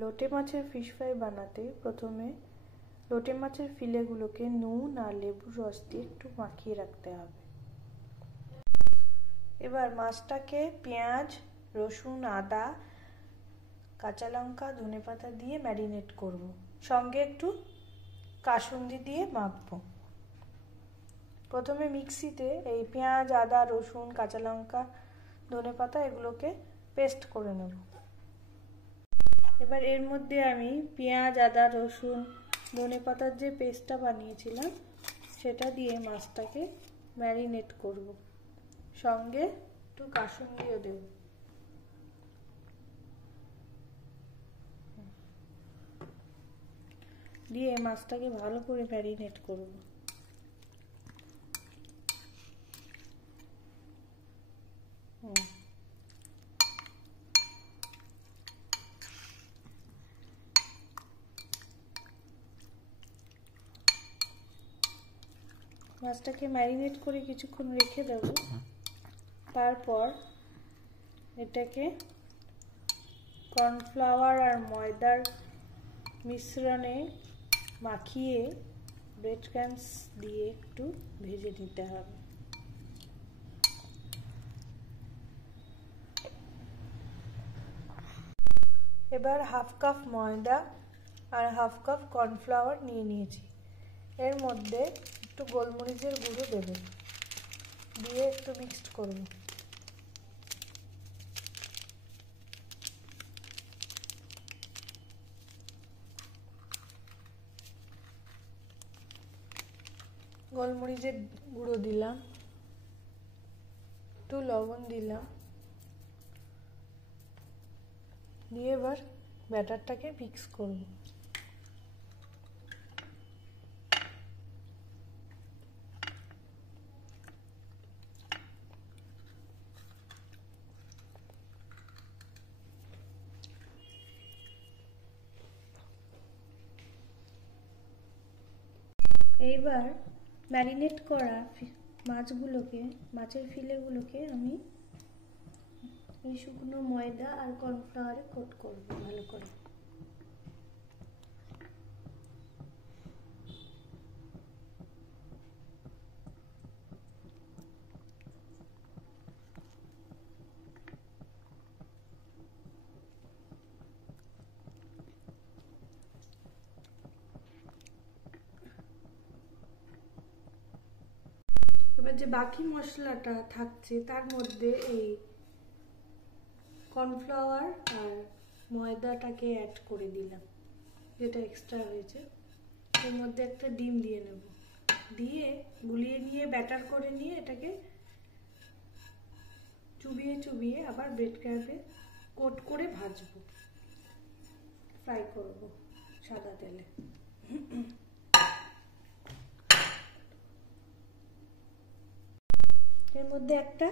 লোটে মাছের fish fry বানাতে প্রথমে লোটে মাছের ফিলেগুলোকে নুন আর লেবুর রস দিয়ে একটু মাখিয়ে রাখতে হবে। এবার মাছটাকে পেঁয়াজ, রসুন, আদা, কাঁচা লঙ্কা, ধনেপাতা দিয়ে ম্যারিনেট করব। সঙ্গে একটু কাসুন্দি দিয়ে মাখবো। প্রথমে মিক্সিতে এই পেঁয়াজ, আদা, রসুন, কাঁচা লঙ্কা, ধনেপাতা এগুলোকে পেস্ট করে নেব। এবার এর মধ্যে আমি পেঁয়াজ, আদা, রসুন, ধনেপাতার যে পেস্টটা বানিয়েছিলাম সেটা দিয়ে মাছটাকে ম্যারিনেট করব। সঙ্গে একটু কাসুন্দিও দেব। দিয়ে মাছটাকে ভালো করে ম্যারিনেট করব। মাছটাকে ম্যারিনেট করে কিছুক্ষণ রেখে দেব। তারপর এটাকে কর্নফ্লাওয়ার আর ময়দার মিশ্রণে মাখিয়ে ব্রেড ক্রাম্বস দিয়ে একটু ভেজে নিতে হবে। এবার হাফ কাপ ময়দা আর হাফ কাপ কর্নফ্লাওয়ার নিয়ে নিয়েছি। এর মধ্যে একটু গোলমরিচের গুঁড়ো দেব, দিয়ে একটু মিক্সড করব। গোলমরিচের গুঁড়ো দিলাম, একটু লবণ দিলাম, দিয়ে এবার ব্যাটারটাকে মিক্স করব। এইবার ম্যারিনেট করা মাছের ফিলেগুলোকে আমি এই শুকনো ময়দা আর কর্নফ্লাওয়ারে কোট করব ভালো করে। এবার যে বাকি মশলাটা থাকছে তার মধ্যে এই কর্নফ্লাওয়ার আর ময়দাটাকে অ্যাড করে দিলাম, যেটা এক্সট্রা হয়েছে। এর মধ্যে একটা ডিম দিয়ে নেব, দিয়ে গুলিয়ে নিয়ে ব্যাটার করে নিয়ে এটাকে চুবিয়ে চুবিয়ে আবার ব্রেড ক্রাম্বে কোট করে ভাজবো, ফ্রাই করব সাদা তেলে। এর মধ্যে একটা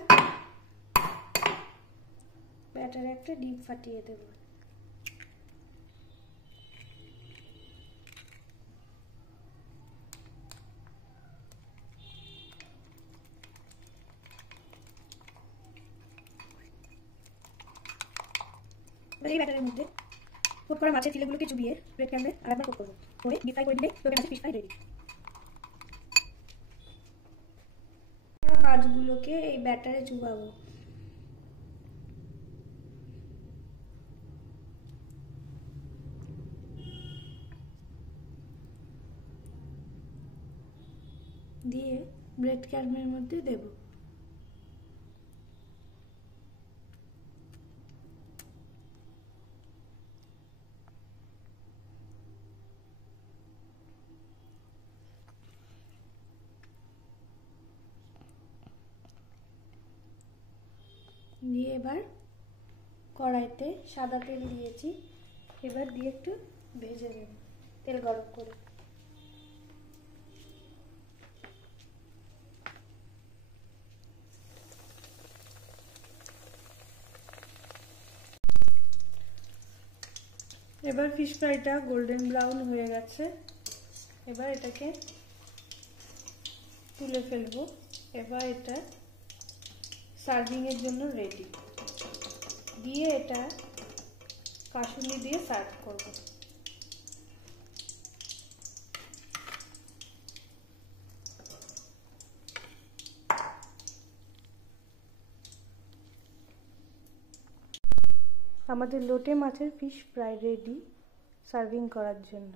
ব্যাটারে একটা ডিম ফাটিয়ে দেব। এই ব্যাটারের মধ্যে কোট করা মাছের ফিলেগুলোকে চুবিয়ে ব্রেড ক্রাম্বে আরেকবার কোট করব, করে ডিপ ফ্রাই করে দিলে লোটে মাছের ফিশ ফ্রাই রেডি। মাছগুলোকে এই ব্যাটারে চুবাবো। দিয়ে ব্রেড ক্রাম্বের মধ্যে দেব। দিয়ে এবার কড়াইতে সাদা তেল দিয়েছি, এবার দিয়ে একটু ভেজে নেব তেল গরম করে। এবার ফিশ ফ্রাইটা গোল্ডেন ব্রাউন হয়ে গেছে, এবার এটাকে তুলে ফেলবো। এবার এটা সার্ভিং এর জন্য রেডি। দিয়ে এটা কাসুন্দি দিয়ে সার্ভ করব। আমাদের লোটে মাছের ফিশ ফ্রাই রেডি সার্ভিং করার জন্য।